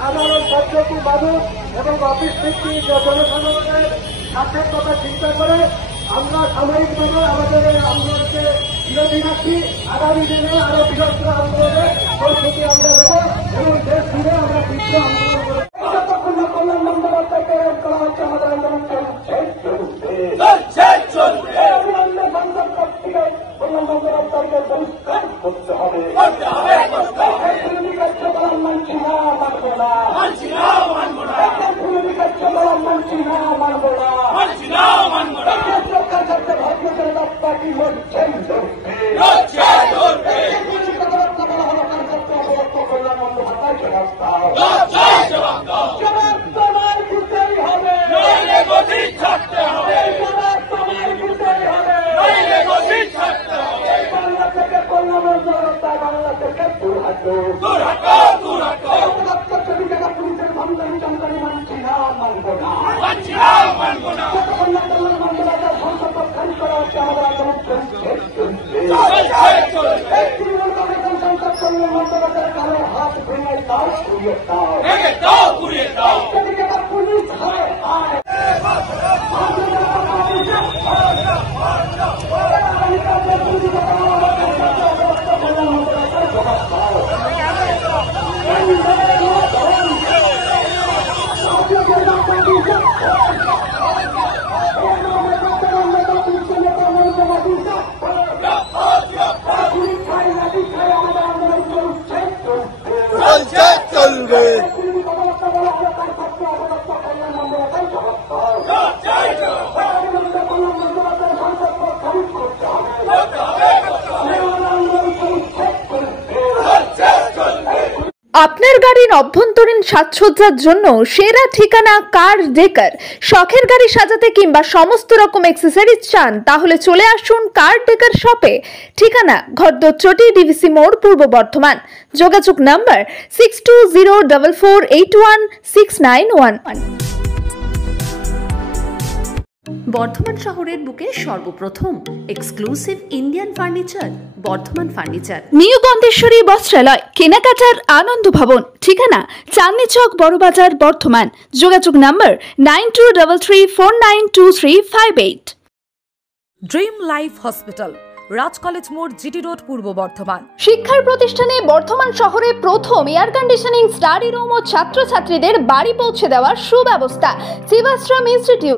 সাধারণ পদ্ধতি বাধক এবং অফিস ভিত্তিক জনসাধারণের স্বার্থের কথা চিন্তা করে আমরা সাময়িকভাবে আমাদের এই আন্দোলনকে বিরোধী রাখি। আগামী দিনে আরো বৃহত্তর আন্দোলনে প্রস্তুতি আমরা দেবো এবং দেশ জুড়ে আমরা তীব্র আন্দোলন করব। কল্যাণ বন্দ্যোপাধ্যায় প্রেরণ করা হচ্ছে আমাদের আন্দোলন চলছে অবিলম্বে সংসদ থেকে কল্যাণ বন্দ্যোপাধ্যায়কে বহিষ্কার করতে হবে। আপনার গাড়ির অভ্যন্তরীণ সাজসজ্জার জন্য সেরা ঠিকানা কার ডেকার। শখের গাড়ি সাজাতে কিংবা সমস্ত রকম অ্যাক্সেসরিজ চান তাহলে চলে আসুন কার ডেকার শপে। ঠিকানা ঘরদচটি ডিভিসি মোড়, পূর্ব বর্ধমান। যোগাযোগ নাম্বার 6204481691। বর্ধমান শহরের বুকে সর্বপ্রথম exclusive Indian furniture Bardhaman furniture. New Gandheshwari Bastralay, কেনাকাটার আনন্দ ভবন। ঠিকানা চাঁদনি চক, বড়বাজার, বর্ধমান। যোগাযোগ number 9233492358। Dream life hospital, Raj college মোড়, জিটি রোড, পূর্ব বর্ধমান। শিক্ষার প্রতিষ্ঠানে বর্ধমান শহরে প্রথম এয়ার কন্ডিশনিং স্টাডি রুম ও ছাত্রছাত্রীদের বাড়ি পৌঁছে দেওয়ার সুব্যবস্থা। শিবাশ্রম ইনস্টিটিউট